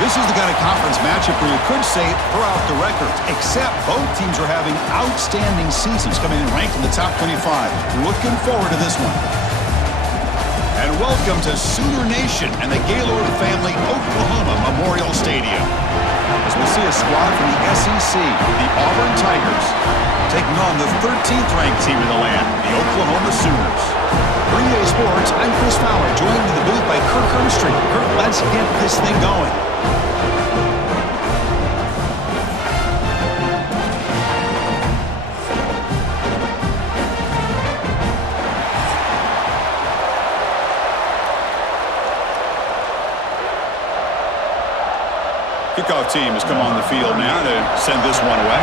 This is the kind of conference matchup where you could say throw out the records, except both teams are having outstanding seasons, coming in ranked in the top 25. Looking forward to this one. And welcome to Sooner Nation and the Gaylord Family Oklahoma Memorial Stadium. As we see a squad from the SEC, the Auburn Tigers, taking on the 13th ranked team in the land, the Oklahoma Sooners. For EA Sports, I'm Chris Fowler, joined in the booth by Kirk Hermstreet. Kirk, let's get this thing going. Kickoff team has come on the field now to send this one away.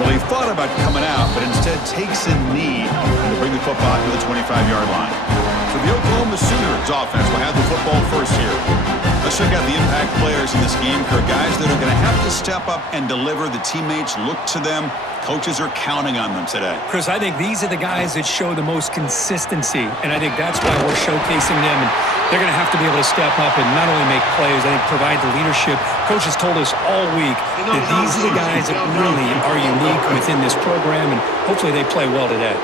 Well, he thought about coming out, but instead takes a knee to bring the football to the 25-yard line. So the Oklahoma Sooners offense will have the football first here. Let's check out the impact players in this game, Kirk. Guys that are going to have to step up and deliver. The teammates look to them. Coaches are counting on them today. Chris, I think these are the guys that show the most consistency, and I think that's why we're showcasing them. And they're going to have to be able to step up and not only make plays, I think provide the leadership. Coaches told us all week that these are the guys that really are unique within this program, and hopefully they play well today.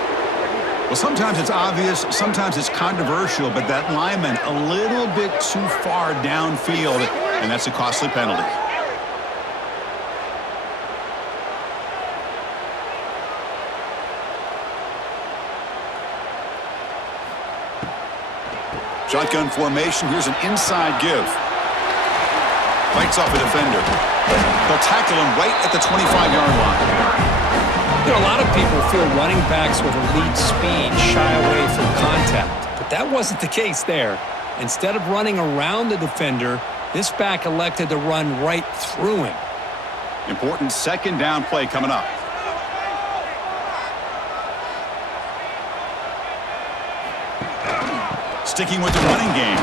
Well, sometimes it's obvious, sometimes it's controversial, but that lineman a little bit too far downfield, and that's a costly penalty. Shotgun formation. Here's an inside give. Fights off a defender. They'll tackle him right at the 25-yard line. You know, a lot of people feel running backs with elite speed shy away from contact, but that wasn't the case there. Instead of running around the defender, this back elected to run right through him. Important second down play coming up. Sticking with the running game.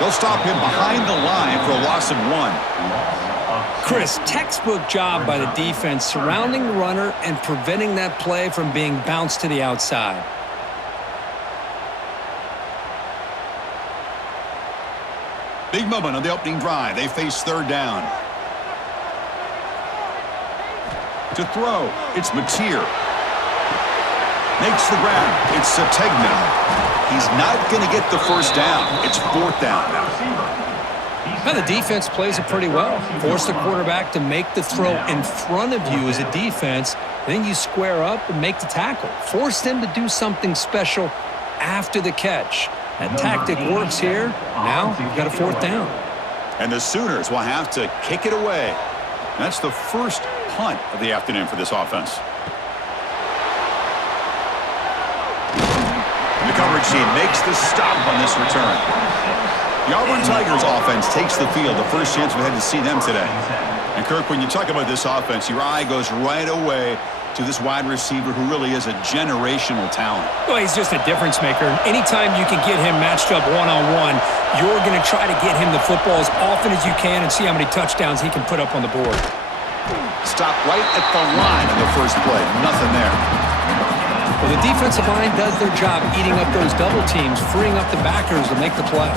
They'll stop him behind the line for a loss of 1. Chris, textbook job by the defense surrounding the runner and preventing that play from being bounced to the outside. Big moment on the opening drive. They face third down. To throw, it's Mateer. Makes the grab. It's Sategna. He's not going to get the first down. It's fourth down now. Now the defense plays it pretty well. Force the quarterback to make the throw in front of you as a defense. Then you square up and make the tackle. Force them to do something special after the catch. That tactic works here. Now you've got a fourth down. And the Sooners will have to kick it away. That's the first punt of the afternoon for this offense. The coverage team makes the stop on this return. The Auburn Tigers offense takes the field. The first chance we had to see them today. And Kirk, when you talk about this offense, your eye goes right away to this wide receiver who really is a generational talent. Well, he's just a difference maker. Anytime you can get him matched up one-on-one, you're going to try to get him the football as often as you can and see how many touchdowns he can put up on the board. Stop right at the line on the first play. Nothing there. Well, the defensive line does their job eating up those double teams, freeing up the backers to make the play.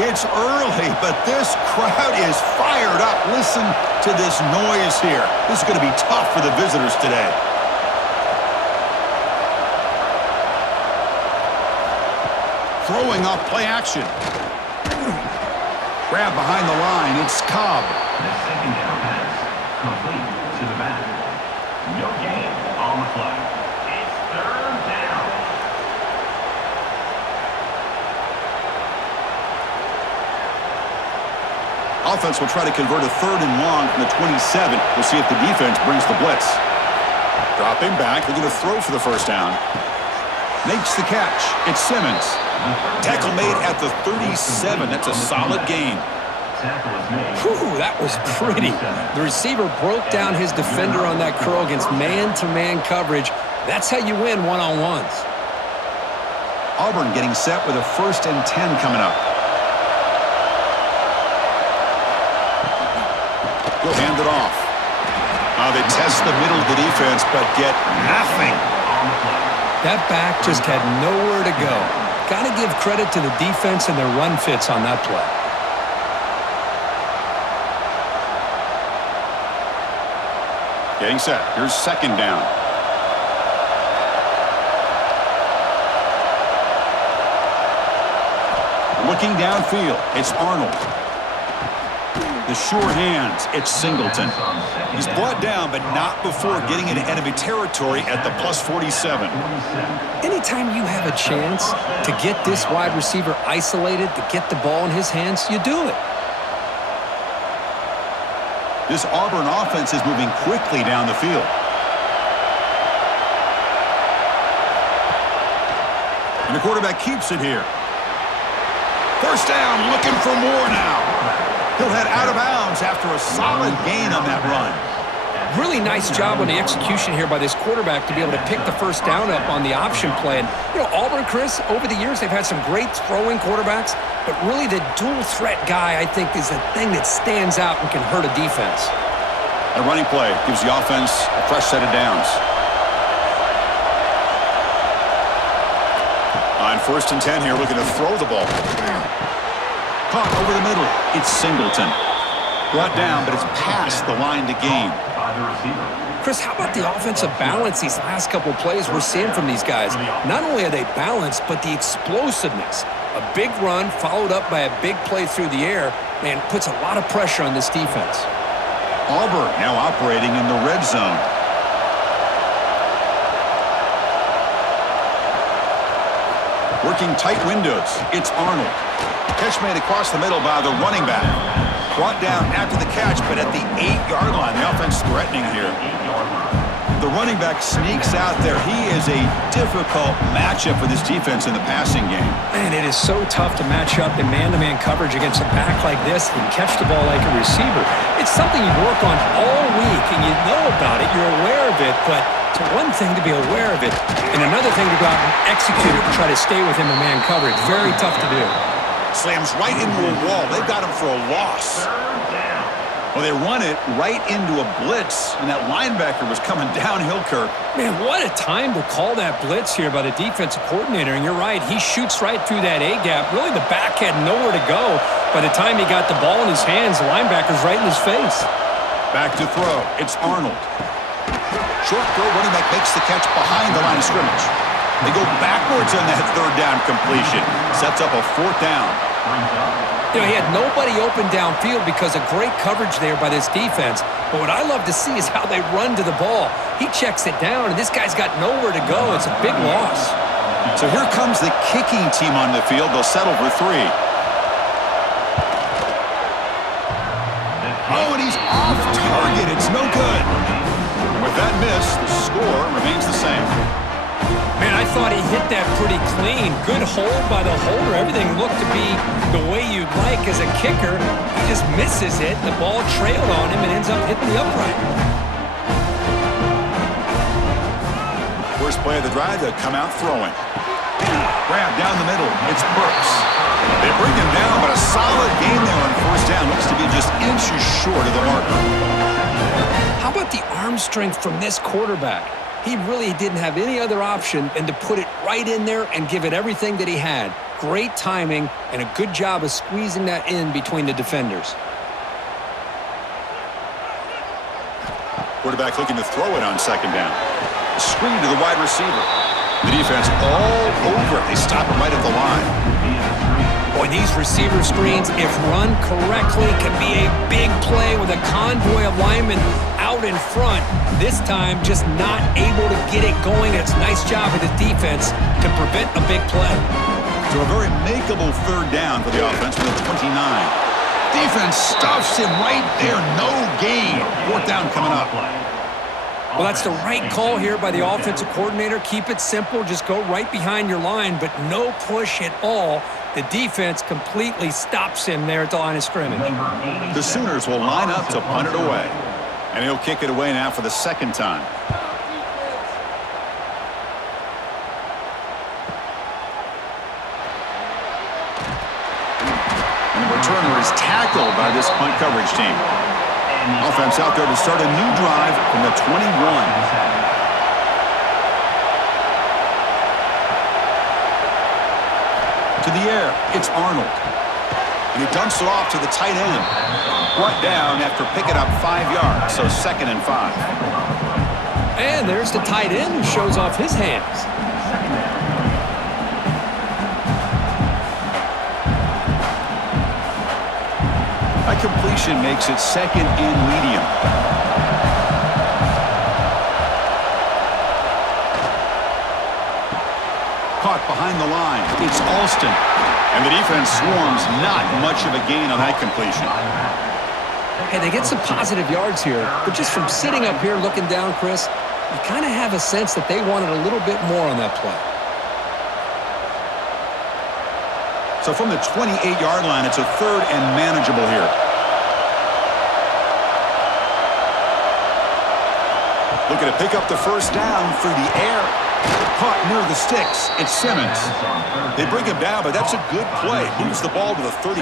It's early, but this crowd is fired up. Listen to this noise here. This is going to be tough for the visitors today. Throwing off play action. Grab behind the line. It's Cobb. The second down pass, complete to the back. No gain on the play. It's third down. Offense will try to convert a third and long from the 27. We'll see if the defense brings the blitz. Dropping back. They're going to throw for the first down. Makes the catch. It's Simmons. Tackle made at the 37. That's a solid gain. Whew, that was pretty. The receiver broke down his defender on that curl against man-to-man coverage. That's how you win one-on-ones. Auburn getting set with a 1st and 10 coming up. He'll hand it off. Now they test the middle of the defense, but get nothing. That back just had nowhere to go. Got to give credit to the defense and their run fits on that play. Getting set. Here's second down. Looking downfield, it's Arnold. The sure hands, it's Singleton. He's brought down, but not before getting into enemy territory at the plus 47. Anytime you have a chance to get this wide receiver isolated, to get the ball in his hands, you do it. This Auburn offense is moving quickly down the field. And the quarterback keeps it here. First down, looking for more now. He'll head out of bounds after a solid gain on that run. Really nice job on the execution here by this quarterback to be able to pick the first down up on the option play. And, you know, Auburn, Chris, over the years, they've had some great throwing quarterbacks, but really the dual threat guy, I think, is the thing that stands out and can hurt a defense. A running play gives the offense a fresh set of downs. On 1st and 10 here, looking to throw the ball. Caught over the middle. It's Singleton. Brought down, but it's past the line to gain. Chris, how about the offensive balance these last couple of plays we're seeing from these guys? Not only are they balanced, but the explosiveness. A big run followed up by a big play through the air, man, puts a lot of pressure on this defense. Auburn now operating in the red zone. Working tight windows, it's Arnold. Catch made across the middle by the running back. Brought down after the catch, but at the 8-yard line. The offense threatening here. The running back sneaks out there. He is a difficult matchup for this defense in the passing game. Man, it is so tough to match up in man-to-man coverage against a back like this and catch the ball like a receiver. It's something you work on all week, and you know about it. You're aware of it, but it's one thing to be aware of it, and another thing to go out and execute it and try to stay with him in man coverage. Very tough to do. Slams right into a wall. They've got him for a loss. Well, they run it right into a blitz, and that linebacker was coming downhill, Kirk. Man, what a time to call that blitz here by the defensive coordinator. And you're right, he shoots right through that A-gap. Really, the back had nowhere to go. By the time he got the ball in his hands, the linebacker's right in his face. Back to throw. It's Arnold. Short throw, running back makes the catch behind the line of scrimmage. They go backwards on that third down completion. Sets up a 4th down. You know, he had nobody open downfield because of great coverage there by this defense. But what I love to see is how they run to the ball. He checks it down, and this guy's got nowhere to go. It's a big loss. So here comes the kicking team on the field. They'll settle for 3. Oh, and he's off target. It's no good. And with that miss, the score remains the same. Man, I thought he hit that pretty clean. Good hold by the holder. Everything looked to be the way you'd like as a kicker. He just misses it. The ball trailed on him and ends up hitting the upright. First play of the drive, they'll come out throwing. Grab down the middle. It's Burks. They bring him down, but a solid gain there on 1st down. Looks to be just inches short of the marker. How about the arm strength from this quarterback? He really didn't have any other option than to put it right in there and give it everything that he had. Great timing and a good job of squeezing that in between the defenders. Quarterback looking to throw it on 2nd down. Screen to the wide receiver. The defense all over it. They stop him right at the line. Boy, these receiver screens, if run correctly, can be a big play with a convoy of linemen out in front. This time, just not able to get it going. It's a nice job of the defense to prevent a big play. So a very makeable 3rd down for the offense with a 29. Defense stuffs him right there. No gain. 4th down coming up. Well, that's the right call here by the offensive coordinator. Keep it simple. Just go right behind your line, but no push at all. The defense completely stops him there at the line of scrimmage. The Sooners will line up to punt it away. And he'll kick it away now for the 2nd time. And the returner is tackled by this punt coverage team. Offense out there to start a new drive from the 21. To the air, it's Arnold. And he dumps it off to the tight end. Brought down after picking up 5 yards, so 2nd and 5. And there's the tight end who shows off his hands. A completion makes it 2nd and medium. Caught behind the line. It's Alston. And the defense swarms. Not much of a gain on that completion. Hey, they get some positive yards here, but just from sitting up here looking down, Chris, you kind of have a sense that they wanted a little bit more on that play. So from the 28-yard line, it's a 3rd and manageable here. Looking to pick up the first down through the air. Caught near the sticks. It's Simmons. They bring him down, but that's a good play. Moves the ball to the 39.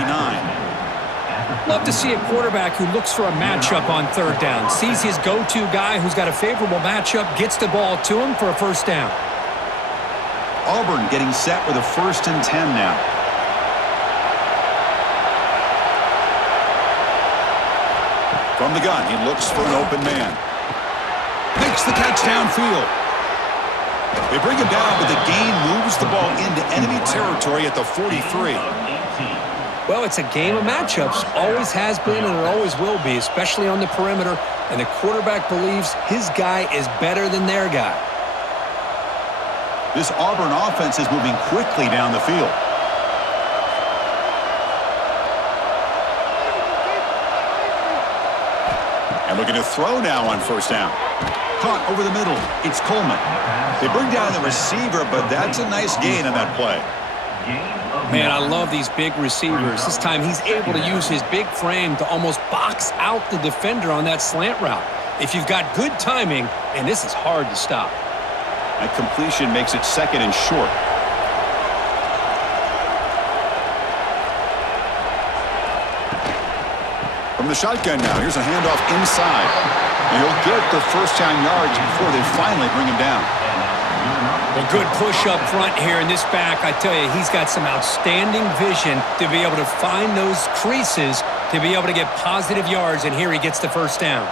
Love to see a quarterback who looks for a matchup on 3rd down. Sees his go-to guy who's got a favorable matchup, gets the ball to him for a first down. Auburn getting set with a 1st and 10 now. From the gun, he looks for an open man. Makes the catch downfield. They bring him down, but the gain moves the ball into enemy territory at the 43. Well, it's a game of matchups. Always has been and it always will be, especially on the perimeter. And the quarterback believes his guy is better than their guy. This Auburn offense is moving quickly down the field. And looking to throw now on 1st down. Caught over the middle. It's Coleman. They bring down the receiver, but that's a nice gain on that play. Man, I love these big receivers. This time he's able to use his big frame to almost box out the defender on that slant route. If you've got good timing, and this is hard to stop. That completion makes it 2nd and short. From the shotgun now, here's a handoff inside. And he'll get the first down yards before they finally bring him down. A good push up front here in this back. I tell you, he's got some outstanding vision to be able to find those creases, to be able to get positive yards, and here he gets the first down.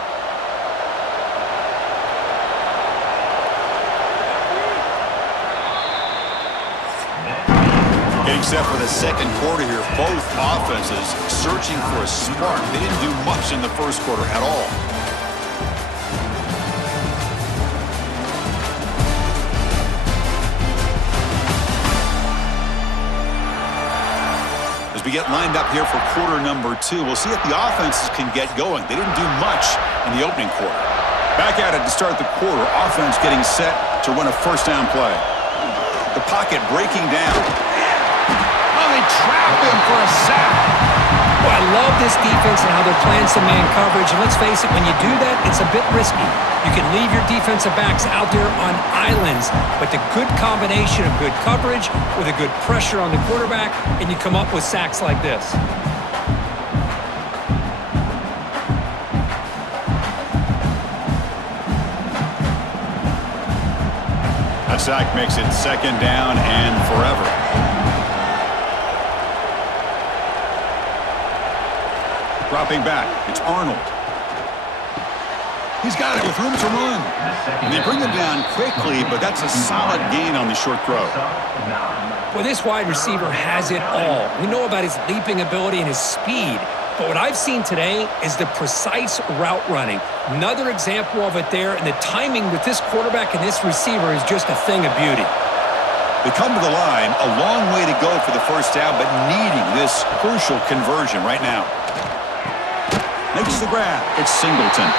Getting set for the 2nd quarter here. Both offenses searching for a spark. They didn't do much in the 1st quarter at all. We get lined up here for quarter number 2. We'll see if the offenses can get going. They didn't do much in the opening quarter. Back at it to start the quarter. Offense getting set to run a 1st down play. The pocket breaking down. Oh, they trap him for a sack. Boy, I love this defense and how they're playing some man coverage. And let's face it, when you do that, it's a bit risky. You can leave your defensive backs out there on islands, but the good combination of good coverage with a good pressure on the quarterback, and you come up with sacks like this. A sack makes it 2nd down and forever. Dropping back, it's Arnold. He's got it with room to run. And they bring him down quickly, but that's a solid gain on the short throw. Well, this wide receiver has it all. We know about his leaping ability and his speed, but what I've seen today is the precise route running. Another example of it there, and the timing with this quarterback and this receiver is just a thing of beauty. They come to the line, a long way to go for the first down, but needing this crucial conversion right now. Makes the grab. It's Singleton.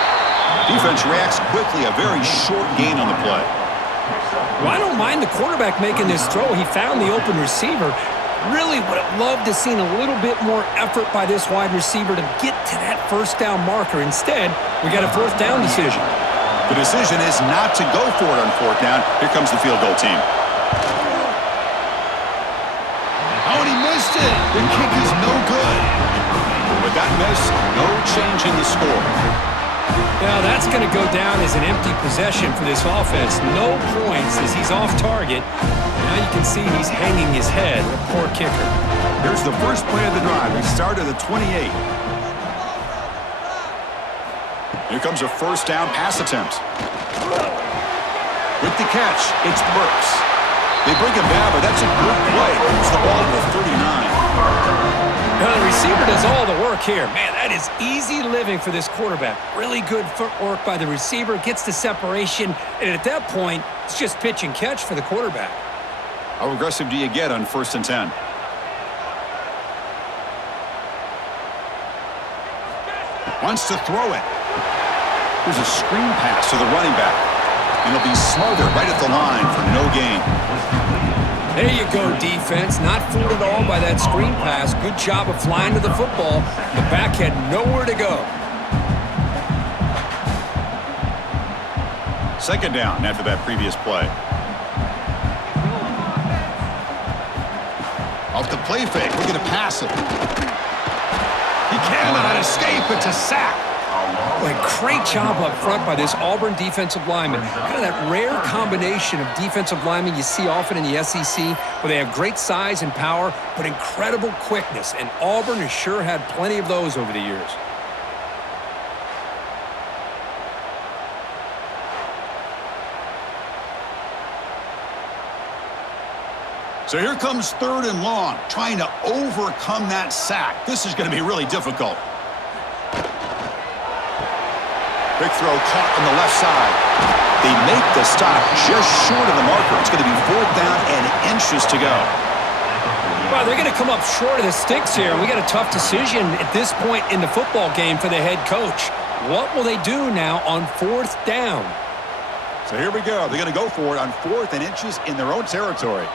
Defense reacts quickly, a very short gain on the play. Well, I don't mind the quarterback making this throw. He found the open receiver. Really would have loved to seen a little bit more effort by this wide receiver to get to that first down marker. Instead, we got a 4th down decision. The decision is not to go for it on 4th down. Here comes the field goal team. Oh, and he missed it. The kick is no good. With that miss, no change in the score. Now that's going to go down as an empty possession for this offense. No points as he's off target. Now you can see he's hanging his head. A poor kicker. Here's the first play of the drive. We start at the 28. Here comes a first down pass attempt. With the catch, it's Burks. They bring him down, but that's a good play. Moves the ball to the 39. Now the receiver does all the work here. Man, that is easy living for this quarterback. Really good footwork by the receiver. Gets the separation. And at that point, it's just pitch and catch for the quarterback. How aggressive do you get on 1st and 10? Wants to throw it. Here's a screen pass to the running back. And he'll be smothered right at the line for no gain. There you go, defense. Not fooled at all by that screen pass. Good job of flying to the football. The back had nowhere to go. Second down after that previous play. Off the play fake. We're going to pass it. He cannot escape. It's a sack. A great job up front by this Auburn defensive lineman. Kind of that rare combination of defensive linemen you see often in the SEC, where they have great size and power, but incredible quickness. And Auburn has sure had plenty of those over the years. So here comes 3rd and long, trying to overcome that sack. This is going to be really difficult. Big throw caught on the left side. They make the stop just short of the marker. It's going to be 4th down and inches to go. Well, they're going to come up short of the sticks here. We got a tough decision at this point in the football game for the head coach. What will they do now on 4th down? So here we go. They're going to go for it on 4th and inches in their own territory.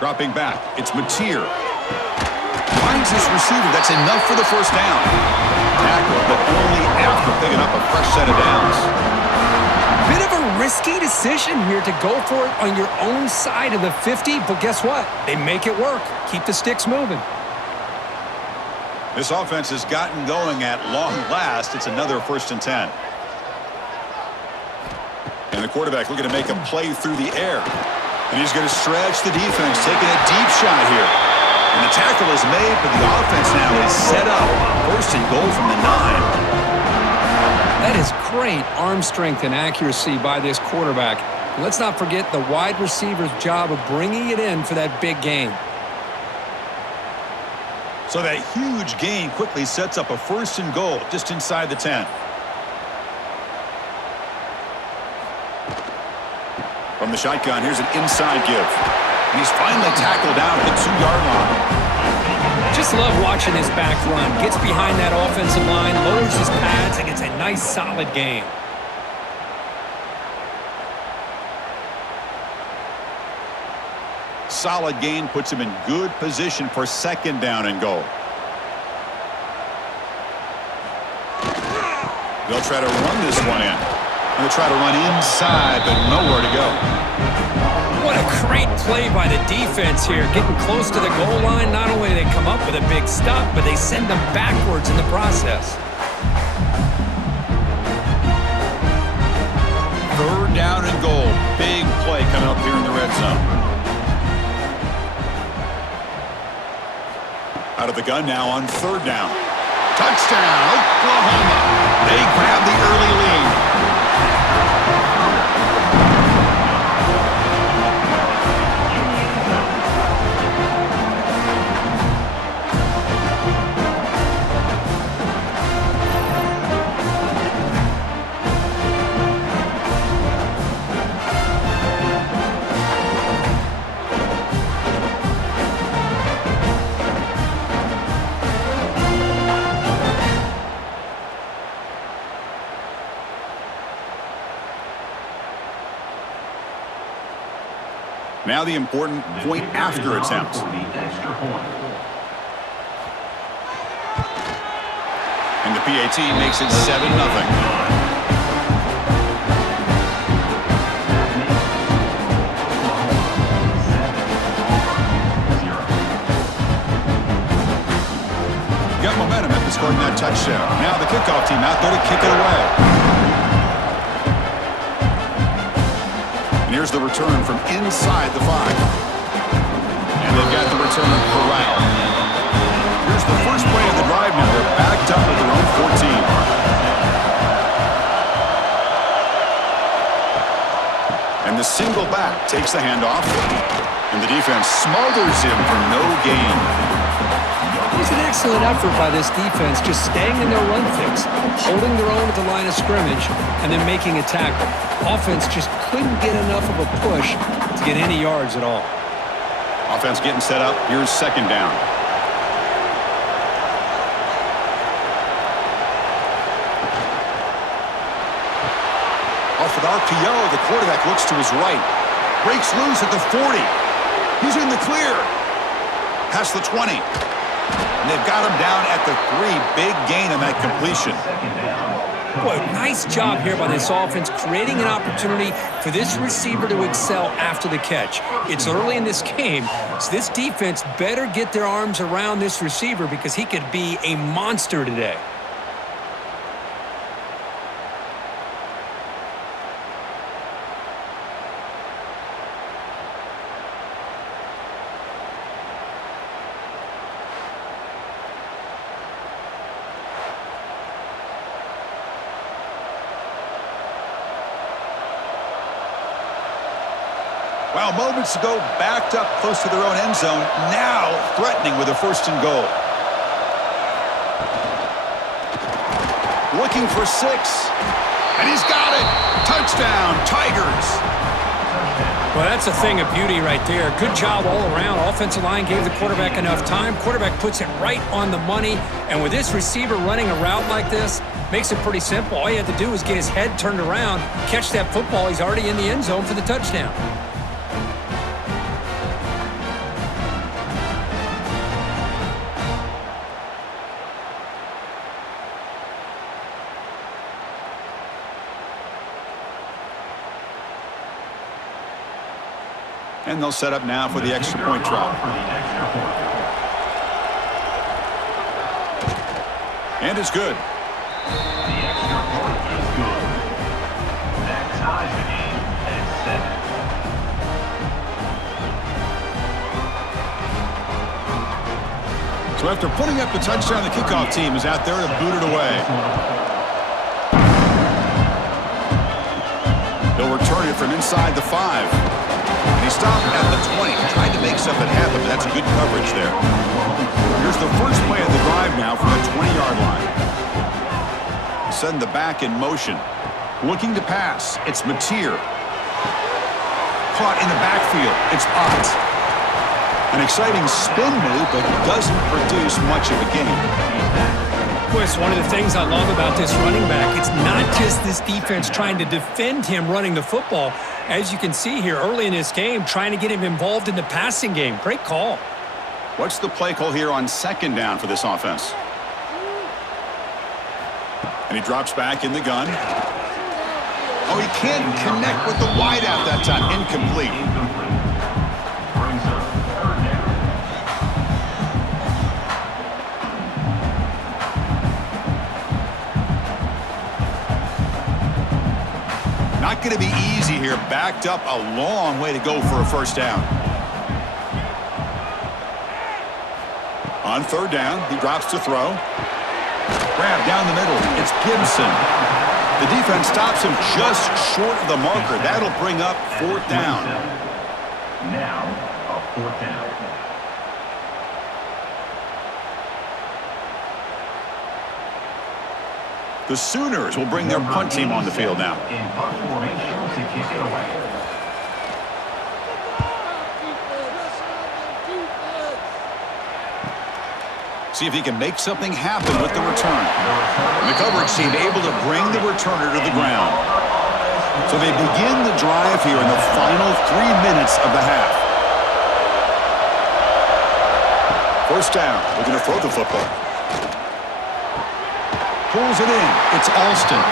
Dropping back, it's Mateer. Finds his receiver. That's enough for the 1st down. Tackle, but only after picking up a fresh set of downs. Bit of a risky decision here to go for it on your own side of the 50, but guess what? They make it work. Keep the sticks moving. This offense has gotten going at long last. It's another 1st and 10. And the quarterback looking to make a play through the air. And he's going to stretch the defense, taking a deep shot here. And the tackle is made, but the offense now is set up. 1st and goal from the 9. That is great arm strength and accuracy by this quarterback. And let's not forget the wide receiver's job of bringing it in for that big gain. So that huge gain quickly sets up a 1st and goal just inside the 10. From the shotgun, here's an inside give. And he's finally tackled down at the 2-yard line. Just love watching this back run. Gets behind that offensive line, lowers his pads, and gets a nice solid gain. Solid gain puts him in good position for 2nd down and goal. They'll try to run this one in. And they'll try to run inside, but nowhere to go. What a great play by the defense here. Getting close to the goal line, not only do they come up with a big stop, but they send them backwards in the process. 3rd down and goal. Big play coming up here in the red zone. Out of the gun now on 3rd down. Touchdown, Oklahoma. They grab the early lead. Now the important point after attempt. And the PAT makes it 7-0. got momentum after scoring that touchdown. Now the kickoff team out there to kick it away. And here's the return from inside the 5. And they've got the return corralled. Here's the first play of the drive now. They're backed up at their own 14. And the single back takes the handoff. And the defense smothers him for no gain. It was an excellent effort by this defense, just staying in their run fix, holding their own at the line of scrimmage, and then making a tackle. Offense just couldn't get enough of a push to get any yards at all. Offense getting set up. Here's second down. Off an RPO, the quarterback looks to his right. Breaks loose at the 40. He's in the clear. Past the 20. And they've got him down at the 3. Big gain on that completion. Boy, nice job here by this offense, creating an opportunity for this receiver to excel after the catch. It's early in this game, so this defense better get their arms around this receiver because he could be a monster today. Well, moments ago, backed up close to their own end zone, now threatening with a 1st and goal. Looking for 6, and he's got it. Touchdown, Tigers. Well, that's a thing of beauty right there. Good job all around. Offensive line gave the quarterback enough time. Quarterback puts it right on the money, and with this receiver running a route like this, makes it pretty simple. All you have to do is get his head turned around, catch that football. He's already in the end zone for the touchdown. And they'll set up now for the extra point try. And it's good. The extra point is good. That ties the game at 7. So after putting up the touchdown, the kickoff team is out there to boot it away. They'll return it from inside the 5. And he stopped at the 20, tried to make something happen, but that's good coverage there. Here's the first play of the drive now from the 20-yard line. Send the back in motion. Looking to pass. It's Mateer. Caught in the backfield. It's Ott. An exciting spin move, but doesn't produce much of a gain. Boy, it's one of the things I love about this running back. It's not just this defense trying to defend him running the football. As you can see here early in this game, trying to get him involved in the passing game. Great call. What's the play call here on second down for this offense? And he drops back in the gun. Oh, he can't connect with the wideout that time. Incomplete. Brings up 3rd down. Not going to be easy here. Backed up a long way to go for a 1st down. On 3rd down, he drops to throw. Grab down the middle. It's Gibson. The defense stops him just short of the marker. That'll bring up 4th down. Now, a 4th down. The Sooners will bring their punt team on the field now. In punt formation to kick it away. See if he can make something happen with the return. And the coverage team able to bring the returner to the ground. So they begin the drive here in the final 3 minutes of the half. 1st down, looking to throw the football. Pulls it in. It's Alston.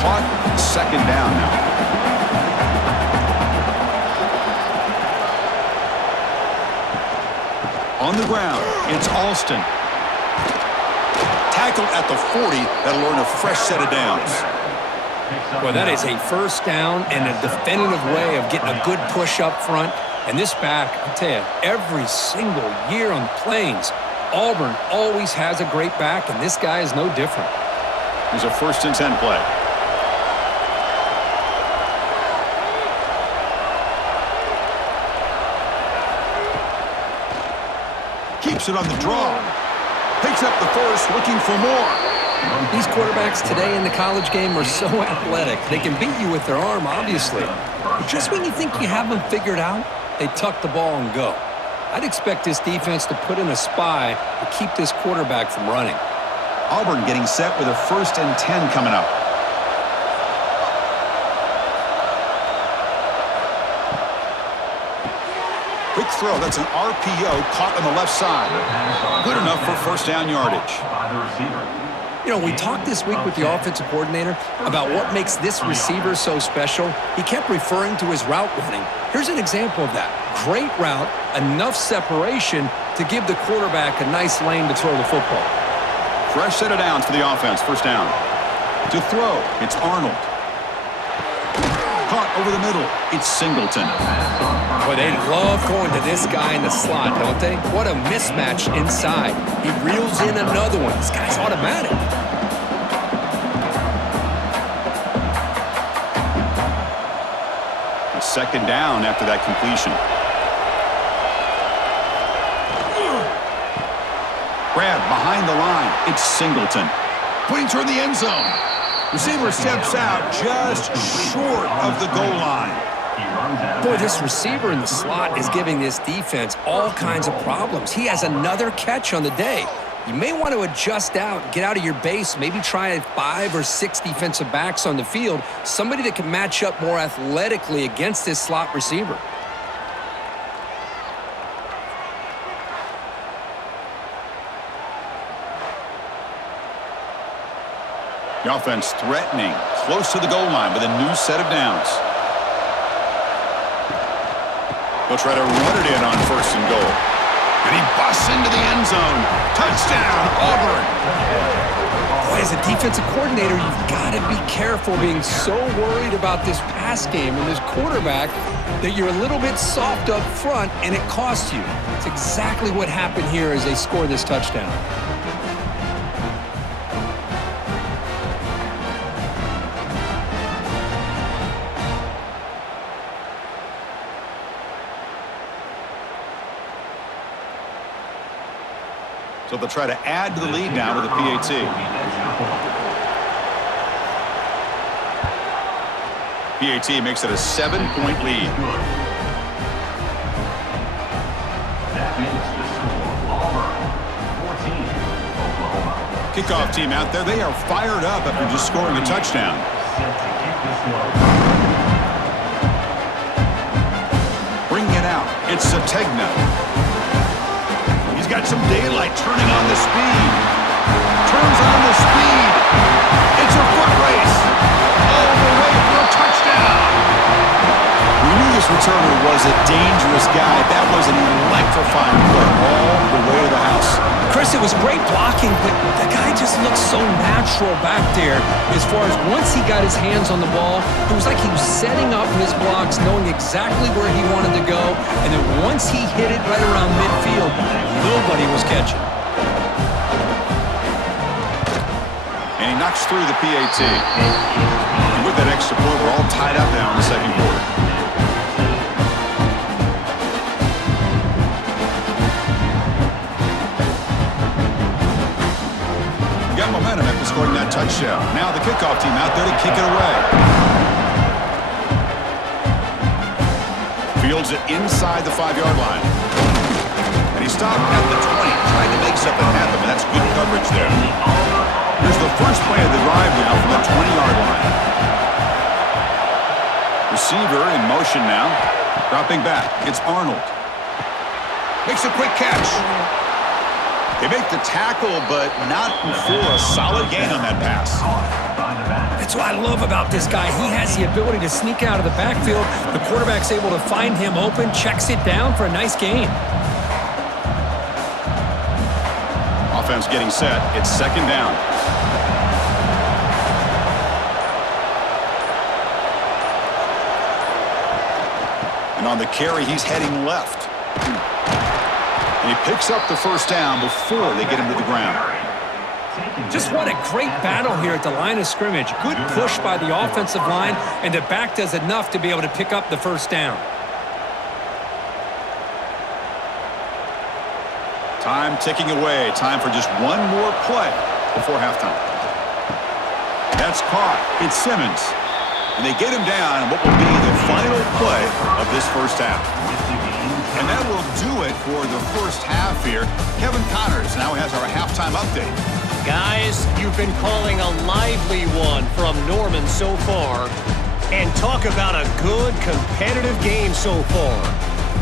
caught. Second down now. On the ground, it's Alston. Tackled at the 40. That'll earn a fresh set of downs. Well, that is a first down and a definitive way of getting a good push up front. And this back, I'll tell you, every single year on the Plains, Auburn always has a great back, and this guy is no different. Here's a 1st and 10 play. Keeps it on the draw. Picks up the first, looking for more. These quarterbacks today in the college game are so athletic. They can beat you with their arm, obviously. But just when you think you have them figured out, they tuck the ball and go. I'd expect this defense to put in a spy to keep this quarterback from running. Auburn getting set with a 1st and 10 coming up. Quick throw. That's an RPO caught on the left side. Good enough for first down yardage. You know, we talked this week with the offensive coordinator about what makes this receiver so special. He kept referring to his route running. Here's an example of that. Great route, enough separation to give the quarterback a nice lane to throw the football. Fresh set of downs for the offense. First down. To throw, it's Arnold. Caught over the middle, it's Singleton. Boy, they love going to this guy in the slot, don't they? What a mismatch inside. He reels in another one. This guy's automatic. A second down after that completion. Grab behind the line. It's Singleton. Putting toward the end zone. Receiver steps out just short of the goal line. Boy, this receiver in the slot is giving this defense all kinds of problems. He has another catch on the day. You may want to adjust out, get out of your base, maybe try 5 or 6 defensive backs on the field, somebody that can match up more athletically against this slot receiver. The offense threatening, close to the goal line with a new set of downs. They'll try to run it in on 1st and goal. And he busts into the end zone. Touchdown, Auburn. Boy, as a defensive coordinator, you've got to be careful being so worried about this pass game and this quarterback that you're a little bit soft up front and it costs you. It's exactly what happened here as they score this touchdown. So they'll try to add to the lead now with a PAT. PAT makes it a 7-point lead. That makes the score Auburn 14, Oklahoma. Kickoff team out there. They are fired up after just scoring a touchdown. Set to kick this one. Bringing it out. It's Sategna. Got some daylight, turning on the speed. Turns on the speed. It's a foot race. All the way for a touchdown. We knew this returner was a dangerous guy. That was an electrifying play all the way to the house. Chris, it was great blocking, but the guy just looked so natural back there as far as once he got his hands on the ball, it was like he was setting up his blocks, knowing exactly where he wanted to go, and then once he hit it right around midfield, nobody was catching. And he knocks through the PAT. And with that extra point, we're all tied up now in the second quarter. Got momentum after scoring that touchdown. Now the kickoff team out there to kick it away. Fields it inside the 5-yard line. And he stopped at the 20, trying to make something happen, but that's good coverage there. Here's the first play of the drive now from the 20-yard line. Receiver in motion now. Dropping back. It's Arnold. Makes a quick catch. They make the tackle, but not for a solid gain on that pass. It's That's what I love about this guy. He has the ability to sneak out of the backfield. The quarterback's able to find him open, checks it down for a nice gain. Offense getting set. It's second down. And on the carry, he's heading left. And he picks up the first down before they get him to the ground. Just what a great battle here at the line of scrimmage. Good push by the offensive line, and the back does enough to be able to pick up the first down. Time ticking away. Time for just one more play before halftime. That's caught. It's Simmons. And they get him down in what will be the final play of this first half. And that will do it for the first half here. Kevin Connors now has our halftime update. Guys, you've been calling a lively one from Norman so far. And talk about a good competitive game so far.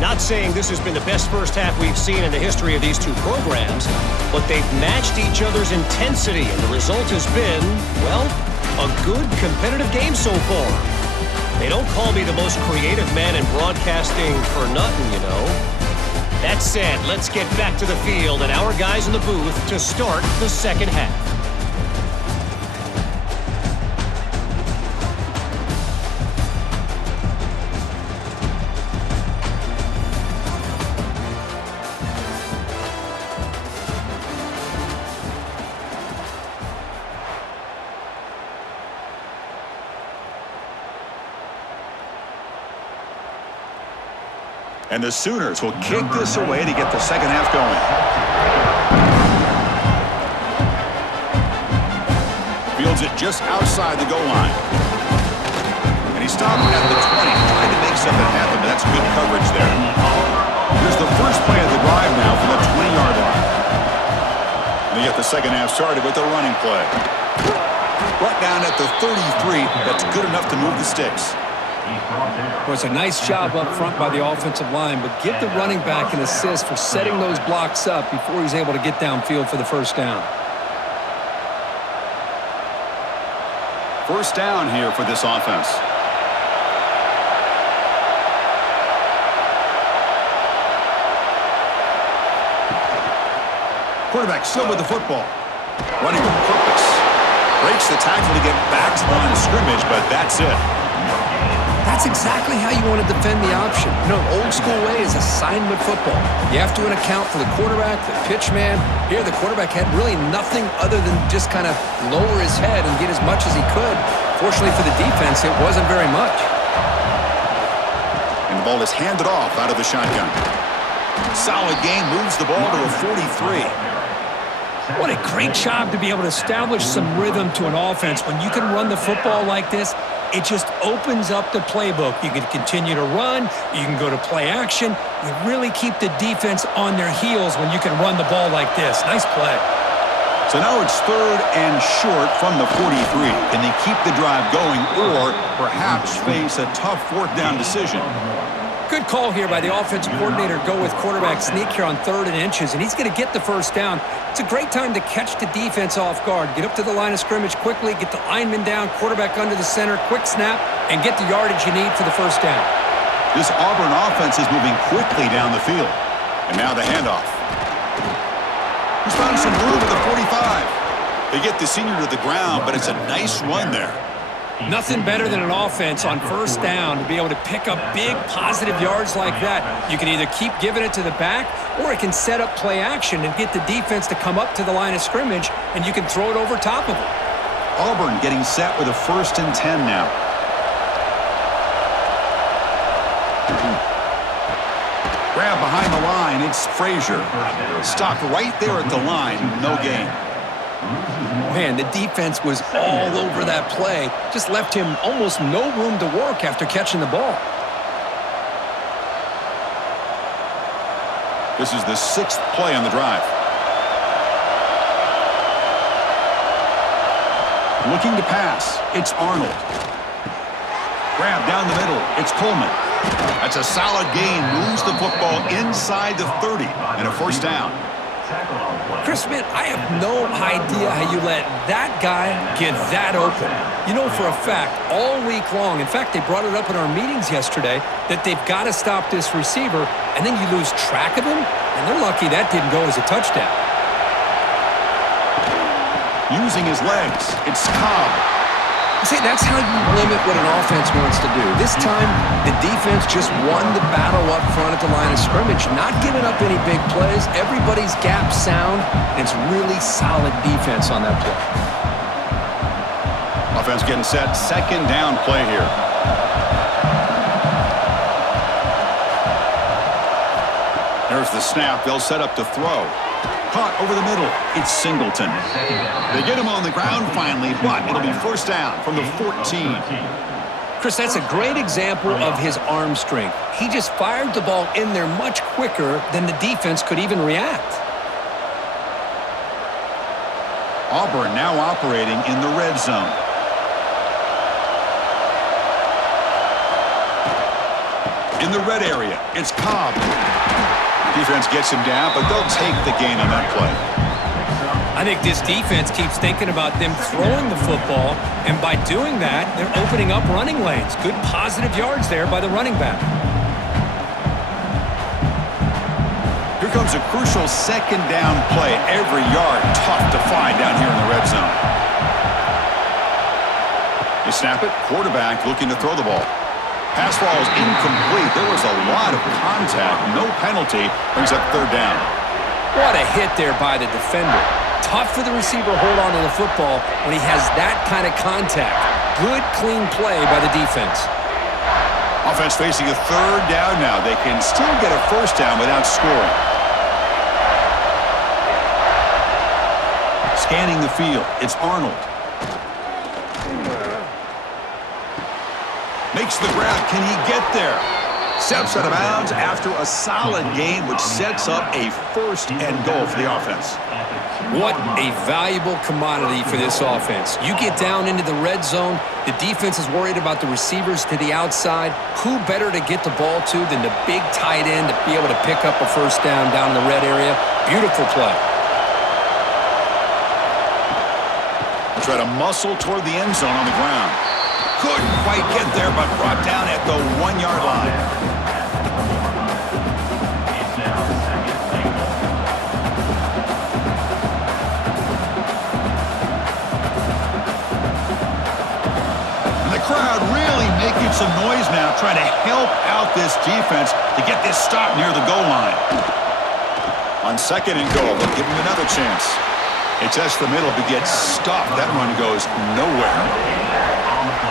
Not saying this has been the best first half we've seen in the history of these two programs, but they've matched each other's intensity, and the result has been, well, a good competitive game so far. They don't call me the most creative man in broadcasting for nothing, you know. That said, let's get back to the field and our guys in the booth to start the second half. And the Sooners will kick this away to get the second half going. Fields it just outside the goal line. And he stopped at the 20, trying to make something happen, but that's good coverage there. Here's the first play of the drive now from the 20-yard line. And they get the second half started with a running play. Brought down at the 33, that's good enough to move the sticks. Well, it's a nice job up front by the offensive line, but give the running back an assist for setting those blocks up before he's able to get downfield for the first down. First down here for this offense. Quarterback still with the football. Running with purpose. Breaks the tackle to get back to the line of scrimmage, but that's it. That's exactly how you want to defend the option. You know, old school way is assignment football. You have to account for the quarterback, the pitch man. Here, the quarterback had really nothing other than just kind of lower his head and get as much as he could. Fortunately for the defense, it wasn't very much. And the ball is handed off out of the shotgun. Solid gain, moves the ball to a 43. What a great job to be able to establish some rhythm to an offense. When you can run the football like this, it just opens up the playbook. You can continue to run. You can go to play action. You really keep the defense on their heels when you can run the ball like this. Nice play. So now it's third and short from the 43. Can they keep the drive going or perhaps face a tough fourth down decision? Good call here by the offensive coordinator. Go with quarterback sneak here on 3rd and inches, and he's going to get the first down. It's a great time to catch the defense off guard. Get up to the line of scrimmage quickly, get the lineman down, quarterback under the center, quick snap, and get the yardage you need for the first down. This Auburn offense is moving quickly down the field. And now the handoff. He's found some room at the 45. They get the senior to the ground, but it's a nice run there. Nothing better than an offense on first down to be able to pick up big positive yards like that. You can either keep giving it to the back, or it can set up play action and get the defense to come up to the line of scrimmage, and you can throw it over top of it. Auburn getting set with a 1st and 10 now. Grab behind the line, it's Frazier. Stopped right there at the line, no gain. Man, the defense was all over that play. Just left him almost no room to work after catching the ball. This is the 6th play on the drive. Looking to pass, it's Arnold. Grab down the middle, it's Coleman. That's a solid gain, moves the football inside the 30 and a first down. Tackled on the play. Chris, man, I have no idea how you let that guy get that open. You know for a fact, all week long, in fact, they brought it up in our meetings yesterday, that they've got to stop this receiver, and then you lose track of him, and they're lucky that didn't go as a touchdown. Using his legs, it's Cobb. See, that's how you limit what an offense wants to do. This time, the defense just won the battle up front at the line of scrimmage, not giving up any big plays. Everybody's gap sound, and it's really solid defense on that play. Offense getting set, second down play here. There's the snap. They'll set up to throw. Caught over the middle. It's Singleton. They get him on the ground finally, but it'll be first down from the 14. Chris, that's a great example of his arm strength. He just fired the ball in there much quicker than the defense could even react. Auburn now operating in the red zone. In the red area, it's Cobb. Defense gets him down, but they'll take the gain on that play. I think this defense keeps thinking about them throwing the football, and by doing that, they're opening up running lanes. Good positive yards there by the running back. Here comes a crucial second down play. Every yard tough to find down here in the red zone. They snap it. Quarterback looking to throw the ball. Pass ball is incomplete. There was a lot of contact. No penalty. Brings up third down. What a hit there by the defender. Tough for the receiver to hold on to the football when he has that kind of contact. Good, clean play by the defense. Offense facing a third down now. They can still get a first down without scoring. Scanning the field. It's Arnold. Makes the grab. Can he get there? Steps out of bounds after a solid game, which sets up a first and goal for the offense. What a valuable commodity for this offense. You get down into the red zone, the defense is worried about the receivers to the outside. Who better to get the ball to than the big tight end to be able to pick up a first down in the red area? Beautiful play. Try to muscle toward the end zone on the ground. Couldn't quite get there, but brought down at the 1-yard line. And the crowd really making some noise now, trying to help out this defense to get this stop near the goal line. On second and goal, they'll give him another chance. They test the middle, but gets stopped. That run goes nowhere.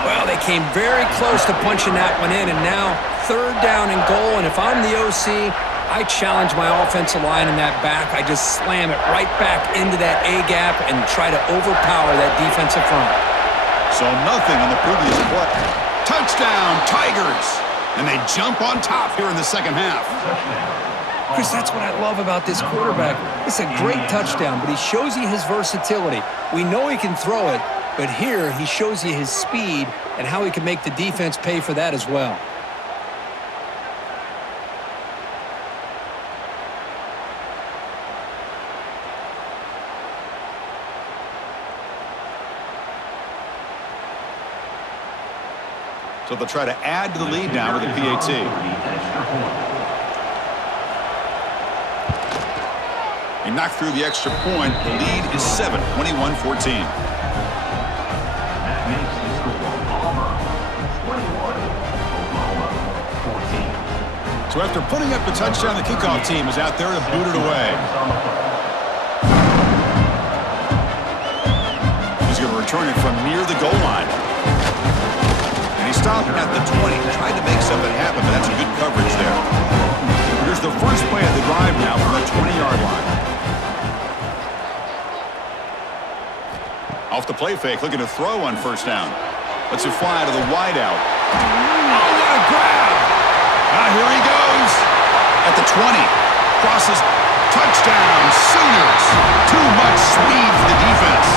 Well, they came very close to punching that one in, and now third down and goal. And if I'm the OC, I challenge my offensive line in that back. I just slam it right back into that A-gap and try to overpower that defensive front. So nothing on the previous play. Touchdown, Tigers! And they jump on top here in the second half. Chris, that's what I love about this quarterback. It's a great touchdown, but he shows you his versatility. We know he can throw it, but here he shows you his speed and how he can make the defense pay for that as well. So they'll try to add to the lead now with a PAT. He knocked through the extra point. The lead is 7, 21-14. That makes the score Auburn 21, Oklahoma 14. So after putting up the touchdown, the kickoff team is out there to boot it away. He's going to return it from near the goal line. And he stopped at the 20. Tried to make something happen, but that's good coverage there. Here's the first play of the drive now from the 20-yard line. Off the play fake, looking to throw on first down. Lets it fly to the wideout. Oh, what a grab! Here he goes. At the 20. Crosses. Touchdown, Sooners. Too much speed for the defense.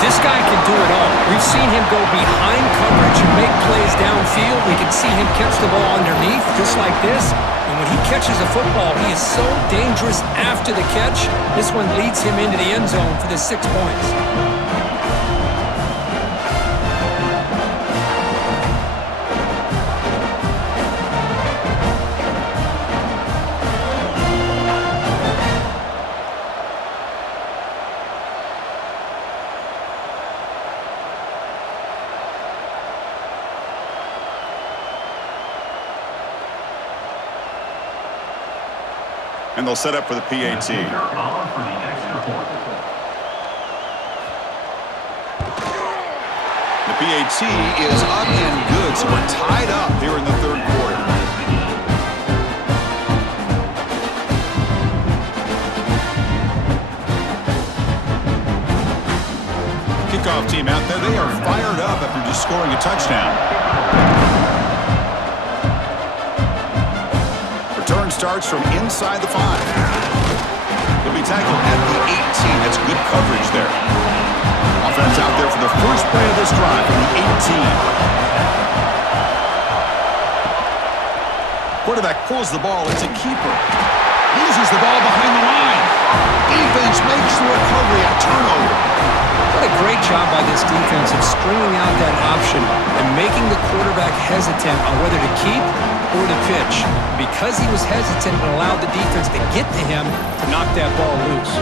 This guy can do it all. We've seen him go behind coverage and make plays downfield. We can see him catch the ball underneath, just like this. And And when he catches a football, he is so dangerous after the catch. This one leads him into the end zone for the 6 points. And they'll set up for the PAT. For the extra point. The PAT is up and good, so we're tied up here in the third quarter. Kickoff team out there, they are fired up after just scoring a touchdown. Return starts from inside the 5. He'll be tackled at the 18. That's good coverage there. Offense out there for the first play of this drive from the 18. Quarterback pulls the ball. It's a keeper. Loses the ball behind the line. Defense makes the recovery. A turnover. What a great job by this defense of stringing out that option and making the quarterback hesitant on whether to keep or to pitch. Because he was hesitant and allowed the defense to get to him to knock that ball loose.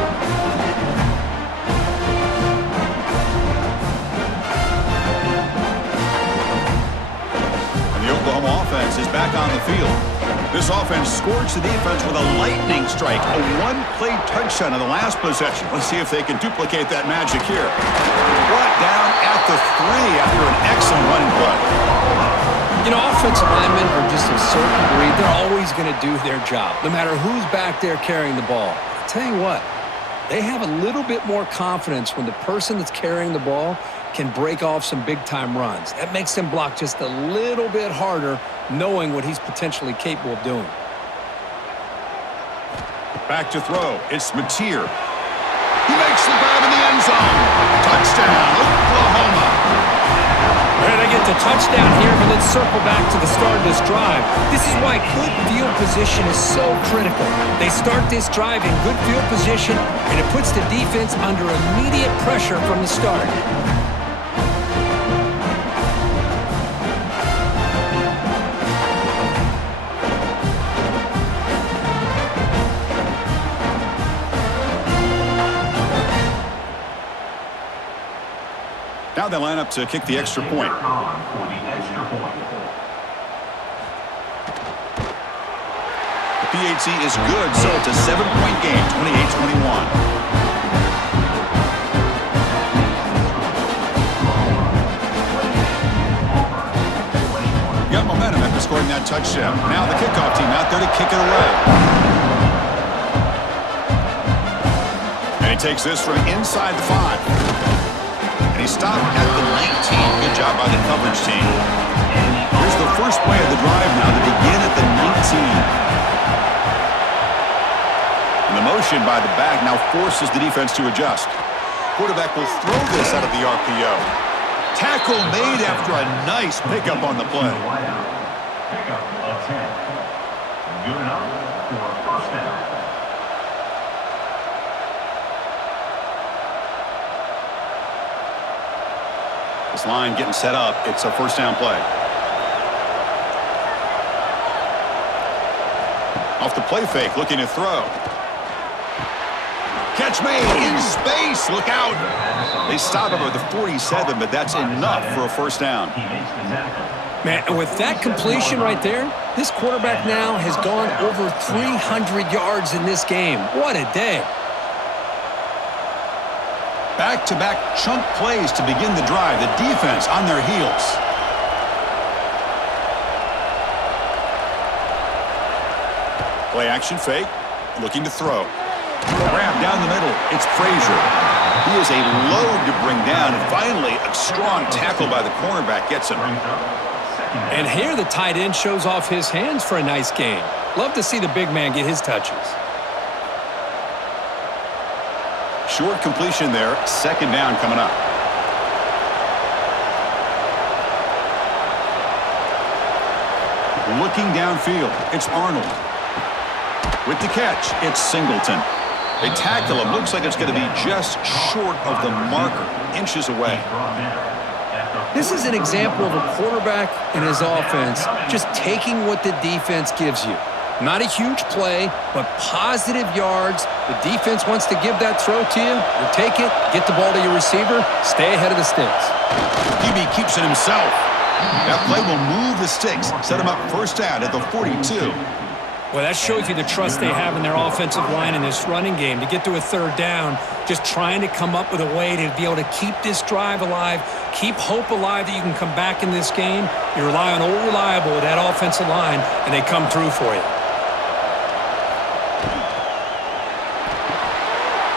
And the Oklahoma offense is back on the field. This offense scorched the defense with a lightning strike, a one-play touchdown in the last possession. Let's see if they can duplicate that magic here. Brought down at the 3 after an excellent running play. You know, offensive linemen are just a certain breed. They're always going to do their job, no matter who's back there carrying the ball. I'll tell you what, they have a little bit more confidence when the person that's carrying the ball can break off some big-time runs. That makes them block just a little bit harder, knowing what he's potentially capable of doing. Back to throw. It's Mateer. He makes the grab in the end zone. Touchdown, Oklahoma. And they get the touchdown here, but let's circle back to the start of this drive. This is why good field position is so critical. They start this drive in good field position, and it puts the defense under immediate pressure from the start. Now they line up to kick the extra point. For the extra point. The PAT is good, so it's a 7-point game, 28-21. Got momentum after scoring that touchdown. Now the kickoff team out there to kick it away. And he takes this from inside the 5. He stopped at the 19. Good job by the coverage team. Here's the first play of the drive now to begin at the 19. And the motion by the back now forces the defense to adjust. Quarterback will throw this out of the RPO. Tackle made after a nice pickup on the play. Pickup of 10. Good enough for a first down. This line getting set up. It's a first down play. Off the play fake, looking to throw. Catch made in space. Look out. They stop him at the 47, but that's enough for a first down. Man, and with that completion right there, this quarterback now has gone over 300 yards in this game. What a day. Back-to-back chunk plays to begin the drive. The defense on their heels. Play action fake. Looking to throw. Grab down the middle. It's Frazier. He is a load to bring down. And finally, a strong tackle by the cornerback gets him. And here the tight end shows off his hands for a nice game. Love to see the big man get his touches. Short completion there. Second down coming up. Looking downfield. It's Arnold. With the catch, it's Singleton. They tackle him. Looks like it's going to be just short of the marker, inches away. This is an example of a quarterback and his offense just taking what the defense gives you. Not a huge play, but positive yards. The defense wants to give that throw to you. You take it, get the ball to your receiver, stay ahead of the sticks. QB keeps it himself. That play will move the Stix, set him up first down at the 42. Well, that shows you the trust they have in their offensive line in this running game. To get to a third down, just trying to come up with a way to be able to keep this drive alive, keep hope alive that you can come back in this game. You rely on Old Reliable with that offensive line, and they come through for you.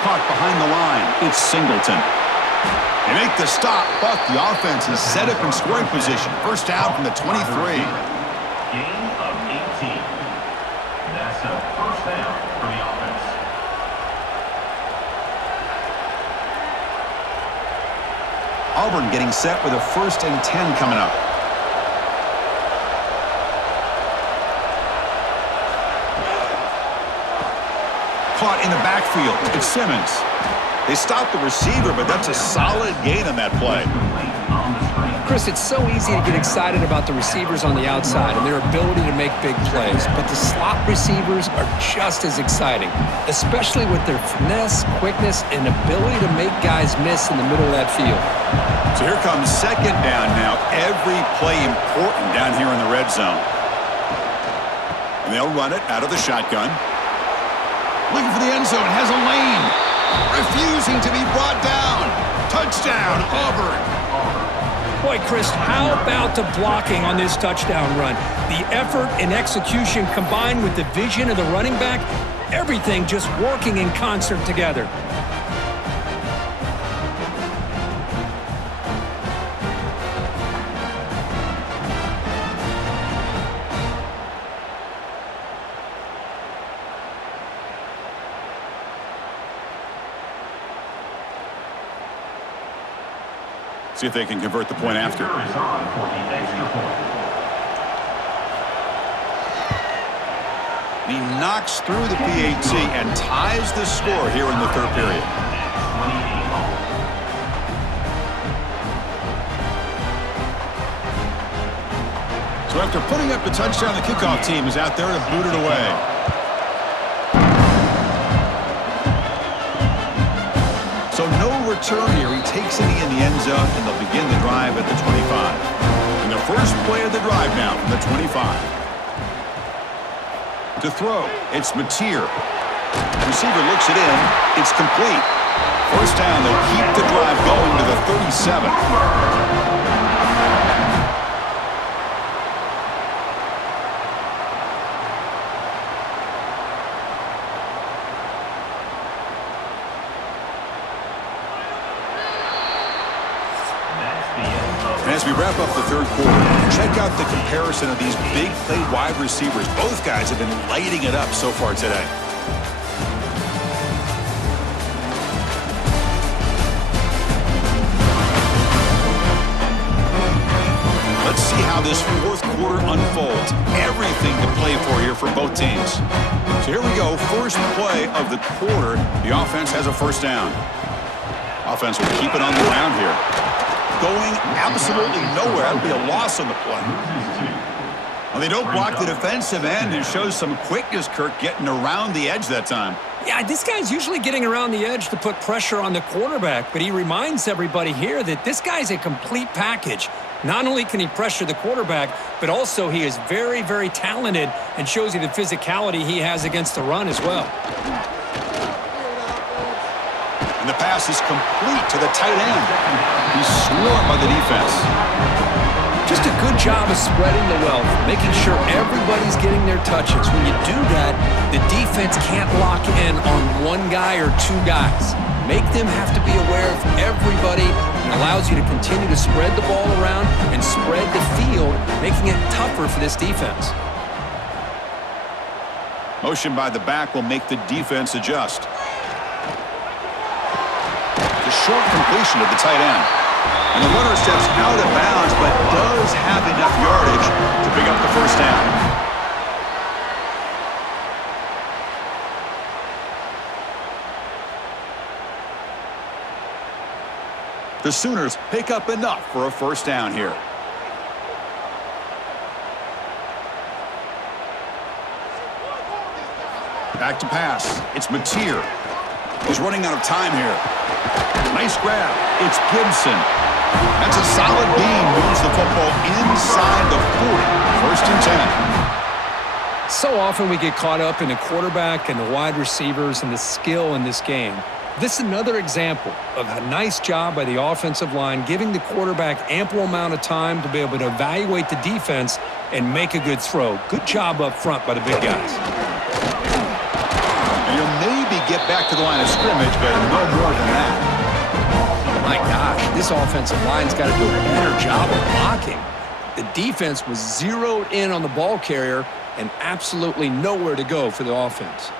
Caught behind the line, it's Singleton. They make the stop, but the offense is set up in scoring position. First down from the 23. Gain of 18. That's a first down for the offense. Auburn getting set with a 1st and 10 coming up. Caught in the backfield. It's Simmons. They stopped the receiver, but that's a solid gain on that play. Chris, it's so easy to get excited about the receivers on the outside and their ability to make big plays, but the slot receivers are just as exciting, especially with their finesse, quickness, and ability to make guys miss in the middle of that field. So here comes second down now. Every play important down here in the red zone. And they'll run it out of the shotgun. Looking for the end zone, has a lane. Refusing to be brought down. Touchdown, Auburn. Boy, Chris, how about the blocking on this touchdown run? The effort and execution combined with the vision of the running back, everything just working in concert together. See if they can convert the point after. He knocks through the PAT and ties the score here in the third period. So after putting up the touchdown, the kickoff team is out there to boot it away. So no return here. He takes it in the end zone, and they'll begin the drive at the 25. And the first play of the drive now from the 25. To throw, it's Mateer. Receiver looks it in. It's complete. First down, they'll keep the drive going to the 37. As we wrap up the third quarter, check out the comparison of these big play wide receivers. Both guys have been lighting it up so far today. Let's see how this fourth quarter unfolds. Everything to play for here for both teams. So here we go. First play of the quarter. The offense has a first down. Offense will keep it on the ground here. Going absolutely nowhere. That would be a loss on the play. Well, they don't block the defensive end and shows some quickness, Kirk, getting around the edge that time. Yeah, this guy's usually getting around the edge to put pressure on the quarterback, but he reminds everybody here that this guy's a complete package. Not only can he pressure the quarterback, but also he is very, very talented and shows you the physicality he has against the run as well. And the pass is complete to the tight end. He's swarmed by the defense. Just a good job of spreading the wealth, making sure everybody's getting their touches. When you do that, the defense can't lock in on one guy or two guys. Make them have to be aware of everybody and allows you to continue to spread the ball around and spread the field, making it tougher for this defense. Motion by the back will make the defense adjust. The short completion of the tight end. And the runner steps out of bounds, but does have enough yardage to pick up the first down. The Sooners pick up enough for a first down here. Back to pass. It's Mateer. He's running out of time here. Nice grab. It's Gibson. That's a solid beam. Moves the football inside the 40. First and 10. So often we get caught up in the quarterback and the wide receivers and the skill in this game. This is another example of a nice job by the offensive line, giving the quarterback ample amount of time to be able to evaluate the defense and make a good throw. Good job up front by the big guys. You'll maybe get back to the line of scrimmage, but no more than that. My gosh, this offensive line's got to do a better job of blocking. The defense was zeroed in on the ball carrier and absolutely nowhere to go for the offense.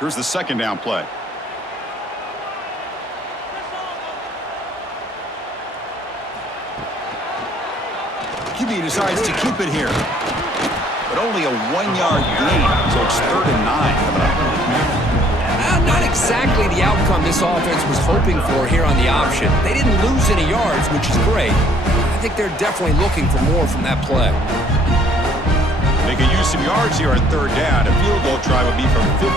Here's the second down play. QB decides to keep it here, but only a 1-yard gain, so it's 3rd and 9 coming up. Not exactly the outcome this offense was hoping for here on the option. They didn't lose any yards, which is great. I think they're definitely looking for more from that play. They could use some yards here on 3rd down. A field goal try would be from 54.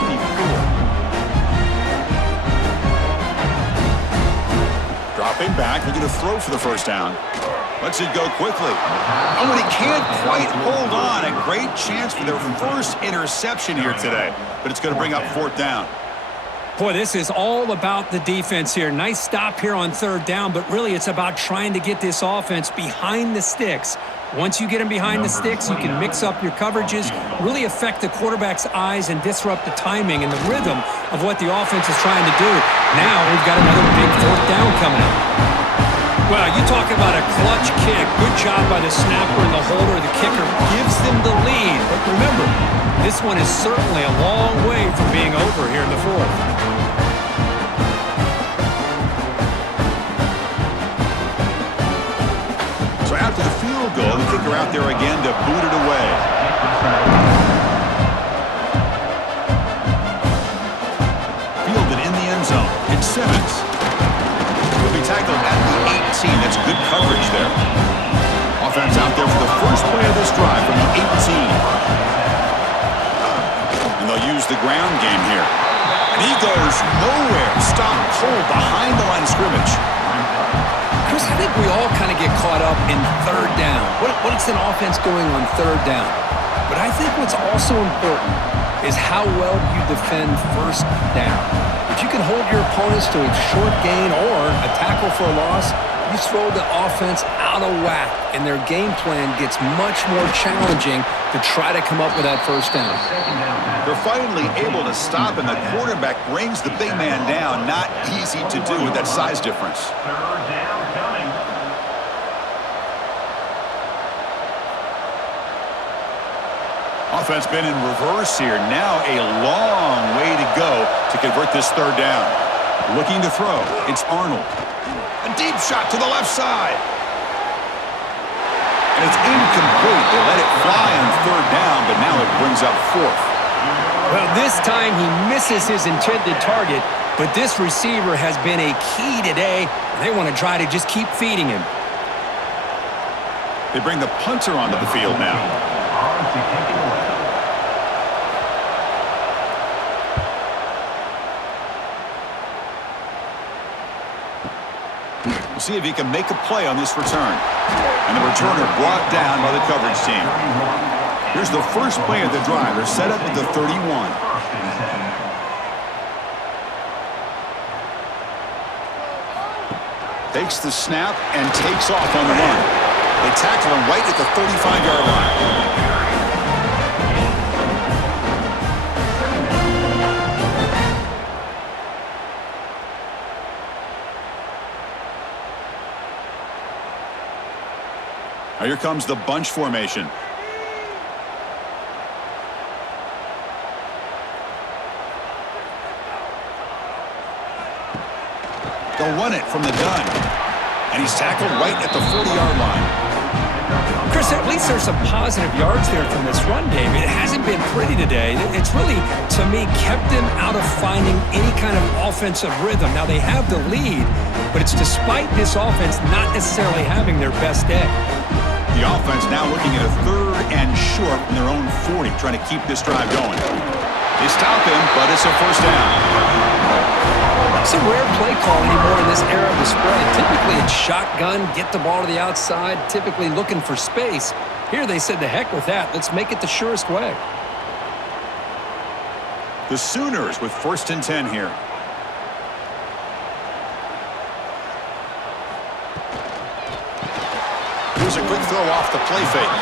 Dropping back, looking to throw for the first down. Lets it go quickly. Oh, and he can't quite hold on. A great chance for their first interception here today, but it's going to bring up 4th down. Boy, this is all about the defense here. Nice stop here on 3rd down, but really it's about trying to get this offense behind the sticks. Once you get them behind the sticks, you can mix up your coverages, really affect the quarterback's eyes and disrupt the timing and the rhythm of what the offense is trying to do. Now we've got another big 4th down coming up. Well, you talk about a clutch kick. Good job by the snapper and the holder. The kicker gives them the lead. But remember, this one is certainly a long way from being over here in the 4th. So after the field goal, the kicker out there again to boot it away. Fielded in the end zone. It's Simmons. He'll be tackled at the 18. That's good coverage there. Offense out there for the first play of this drive from the 18. And they'll use the ground game here. And he goes nowhere. Stopped cold behind the line of scrimmage. Chris, I think we all kind of get caught up in 3rd down. What's an offense going on 3rd down? But I think what's also important is how well you defend 1st down. If you can hold your opponents to a short gain or a tackle for a loss, you throw the offense out of whack, and their game plan gets much more challenging to try to come up with that 1st down. They're finally able to stop, and the quarterback brings the big man down. Not easy to do with that size difference. 3rd down coming. Offense been in reverse here. Now a long way to go to convert this 3rd down. Looking to throw. It's Arnold. A deep shot to the left side. And it's incomplete. They let it fly on 3rd down, but now it brings up 4th. Well, this time he misses his intended target, but this receiver has been a key today. They want to try to just keep feeding him. They bring the punter onto the field now. On to kick it away. We'll see if he can make a play on this return. And the returner brought down by the coverage team. Here's the first play of the drive. They're set up at the 31. Takes the snap and takes off on the run. They tackle him right at the 35-yard line. Now here comes the bunch formation. They'll run it from the gun. And he's tackled right at the 40-yard line. Chris, at least there's some positive yards there from this run game. It hasn't been pretty today. It's really, to me, kept them out of finding any kind of offensive rhythm. Now, they have the lead, but it's despite this offense not necessarily having their best day. The offense now looking at a 3rd and short from their own 40, trying to keep this drive going. They stop him, but it's a first down. It's a rare play call anymore in this era of the spread. Typically, it's shotgun, get the ball to the outside, typically looking for space. Here they said, the heck with that. Let's make it the surest way. The Sooners with 1st and 10 here. Here's a quick throw off the play fake.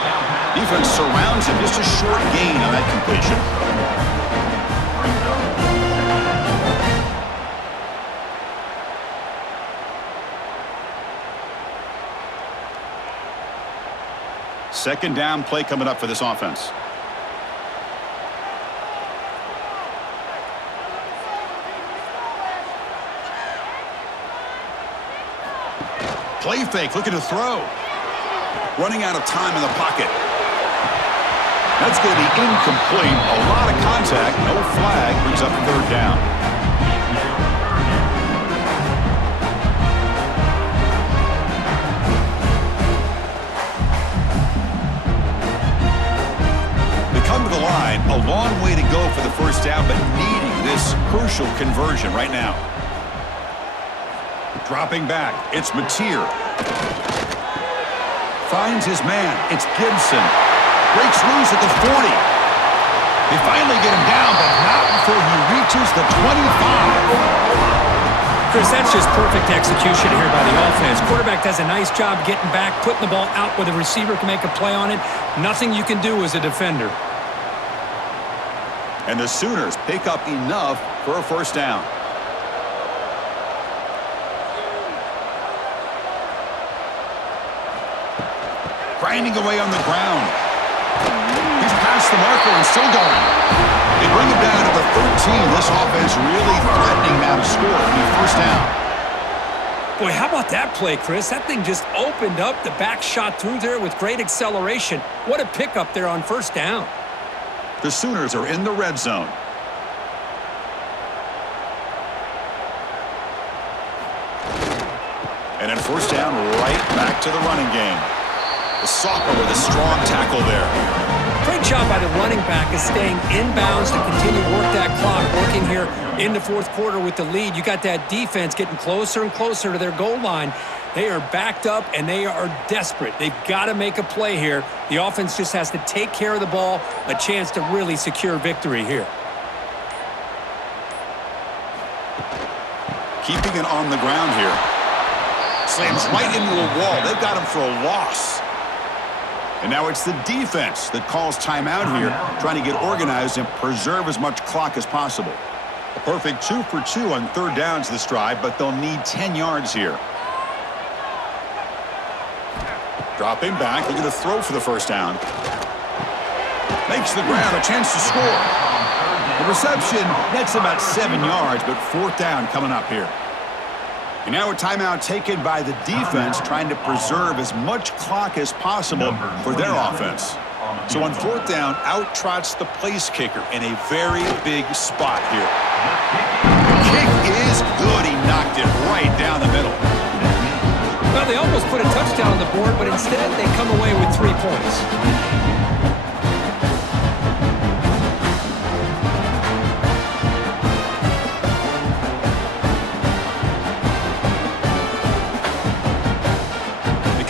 Defense surrounds him. Just a short gain on that completion. Second down play coming up for this offense. Play fake, looking to throw. Running out of time in the pocket. That's going to be incomplete. A lot of contact, no flag, brings up 3rd down. To the line, a long way to go for the first down, but needing this crucial conversion right now. Dropping back, it's Mateer. Finds his man, it's Gibson. Breaks loose at the 40. They finally get him down, but not before he reaches the 25. Chris, that's just perfect execution here by the offense. Quarterback does a nice job getting back, putting the ball out where the receiver can make a play on it. Nothing you can do as a defender. And the Sooners pick up enough for a first down. Grinding away on the ground. He's past the marker and still going. They bring him down to the 13. This offense really threatening now to score. It'll be first down. Boy, how about that play, Chris? That thing just opened up. The back shot through there with great acceleration. What a pickup there on first down. The Sooners are in the red zone. And then first down, right back to the running game. The Sophomore with a strong tackle there. Great job by the running back is staying inbounds to continue to work that clock, working here in the 4th quarter with the lead. You got that defense getting closer and closer to their goal line. They are backed up, and they are desperate. They've got to make a play here. The offense just has to take care of the ball, a chance to really secure victory here. Keeping it on the ground here. Slams right into a wall. They've got him for a loss. And now it's the defense that calls timeout here, trying to get organized and preserve as much clock as possible. A perfect 2 for 2 on 3rd downs this drive, but they'll need 10 yards here. Dropping back, looking to throw for the first down. Makes the grab, a chance to score. The reception nets about 7 yards, but 4th down coming up here. And now a timeout taken by the defense, trying to preserve as much clock as possible for their offense. So on 4th down, out trots the place kicker in a very big spot here. The kick is good. He knocked it right down the middle. Well, they almost put a touchdown on the board, but instead they come away with 3 points.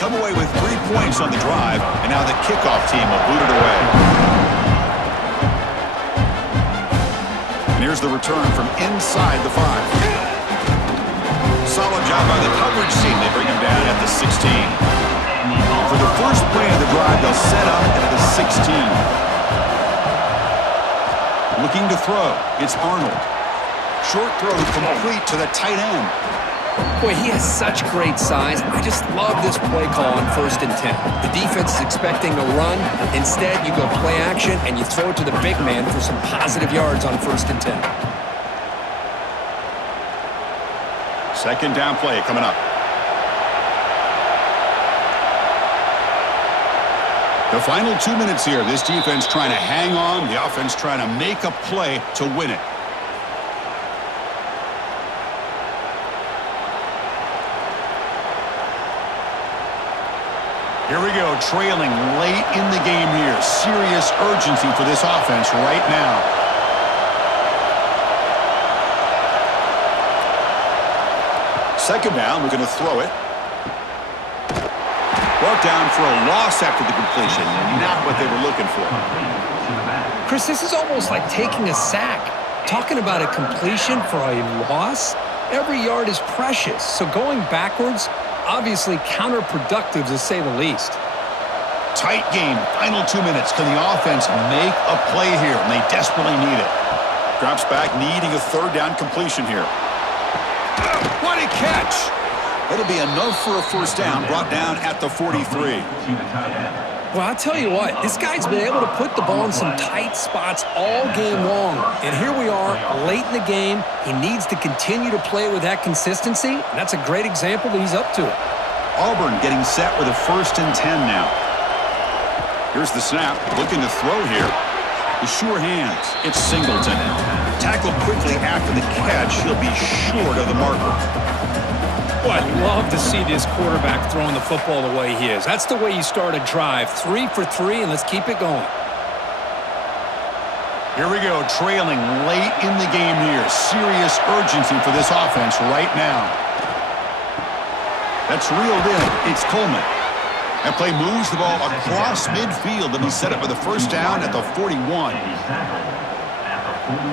Away with 3 points on the drive, and now the kickoff team will boot it away. And here's the return from inside the 5. Solid job by the coverage team. They bring him down at the 16. For the first play of the drive, they'll set up at the 16. Looking to throw. It's Arnold. Short throw complete to the tight end. Boy, he has such great size. I just love this play call on 1st and 10. The defense is expecting a run. Instead, you go play action, and you throw it to the big man for some positive yards on 1st and 10. Second down play coming up. The final 2 minutes here. This defense trying to hang on. The offense trying to make a play to win it. Here we go, trailing late in the game here. Serious urgency for this offense right now. Second down, we're going to throw it. Brought down for a loss after the completion. Not what they were looking for. Chris, this is almost like taking a sack. Talking about a completion for a loss, every yard is precious. So going backwards, obviously counterproductive to say the least. Tight game, final 2 minutes. Can the offense make a play here? And they desperately need it. Drops back, needing a third down completion here. What a catch! It'll be enough for a first down, brought down at the 43. Well, I'll tell you what, this guy's been able to put the ball in some tight spots all game long. And here we are, late in the game. He needs to continue to play with that consistency. And that's a great example that he's up to it. Auburn getting set with a 1st and 10 now. Here's the snap, looking to throw here. The sure hands, it's Singleton. Tackled quickly after the catch, he'll be short of the marker. Boy, I'd love to see this quarterback throwing the football the way he is. That's the way you start a drive. 3 for 3, and let's keep it going. Here we go, trailing late in the game here. Serious urgency for this offense right now. That's reeled in. It's Coleman. That play moves the ball across midfield to be set up for the first down at the 41. He's tackled at the 41.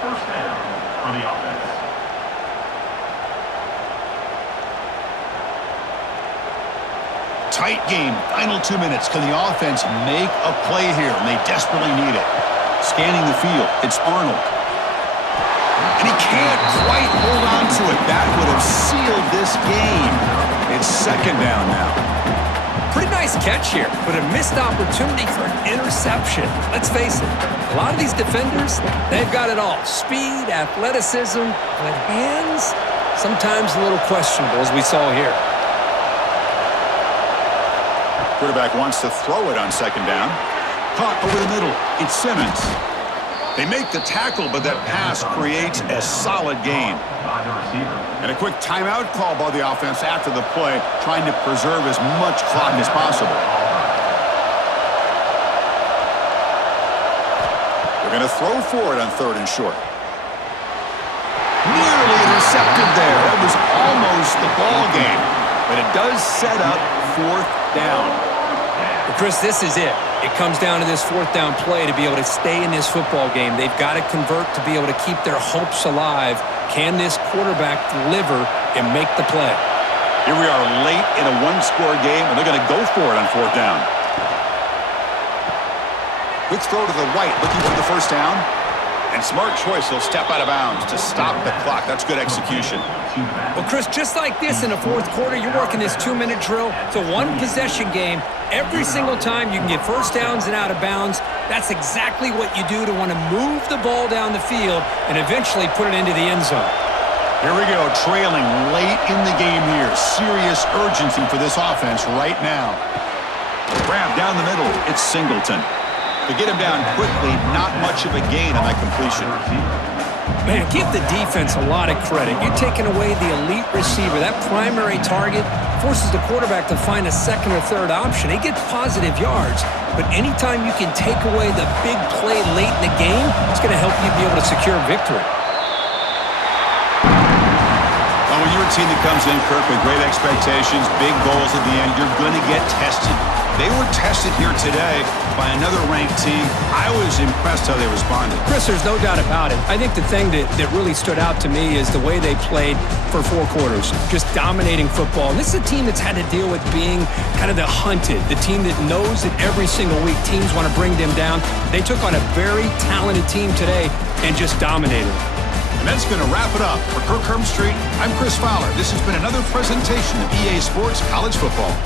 First down for the offense. Tight game, final 2 minutes. Can the offense make a play here? And they desperately need it. Scanning the field, it's Arnold. And he can't quite hold on to it. That would have sealed this game. It's second down now. Pretty nice catch here, but a missed opportunity for an interception. Let's face it, a lot of these defenders, they've got it all. Speed, athleticism, but hands, sometimes a little questionable, as we saw here. Quarterback wants to throw it on second down. Caught over the middle. It's Simmons. They make the tackle, but that pass creates a solid gain. And a quick timeout call by the offense after the play, trying to preserve as much clock as possible. They're going to throw for it on 3rd and short. Nearly intercepted there. That was almost the ball game, but it does set up 4th down. Well, Chris, this is it. It comes down to this 4th down play to be able to stay in this football game. They've got to convert to be able to keep their hopes alive. Can this quarterback deliver and make the play? Here we are late in a 1-score game, and they're going to go for it on 4th down. Quick throw to the right, looking for the first down. And smart choice, he'll step out of bounds to stop the clock. That's good execution. Well, Chris, just like this in the 4th quarter, you're working this 2-minute drill. It's a one-possession game. Every single time you can get first downs and out of bounds, that's exactly what you do to want to move the ball down the field and eventually put it into the end zone. Here we go, trailing late in the game here. Serious urgency for this offense right now. Grab down the middle, it's Singleton. To get him down quickly, not much of a gain on that completion. Man, give the defense a lot of credit. You're taking away the elite receiver. That primary target forces the quarterback to find a 2nd or 3rd option. He gets positive yards, but anytime you can take away the big play late in the game, it's going to help you be able to secure victory. Well, when you're a team that comes in, Kirk, with great expectations, big goals at the end, you're going to get tested. They were tested here today by another ranked team. I was impressed how they responded. Chris, there's no doubt about it. I think the thing that really stood out to me is the way they played for 4 quarters, just dominating football. And this is a team that's had to deal with being kind of the hunted, the team that knows that every single week teams want to bring them down. They took on a very talented team today and just dominated. And that's going to wrap it up. For Kirk Street, I'm Chris Fowler. This has been another presentation of EA Sports College Football.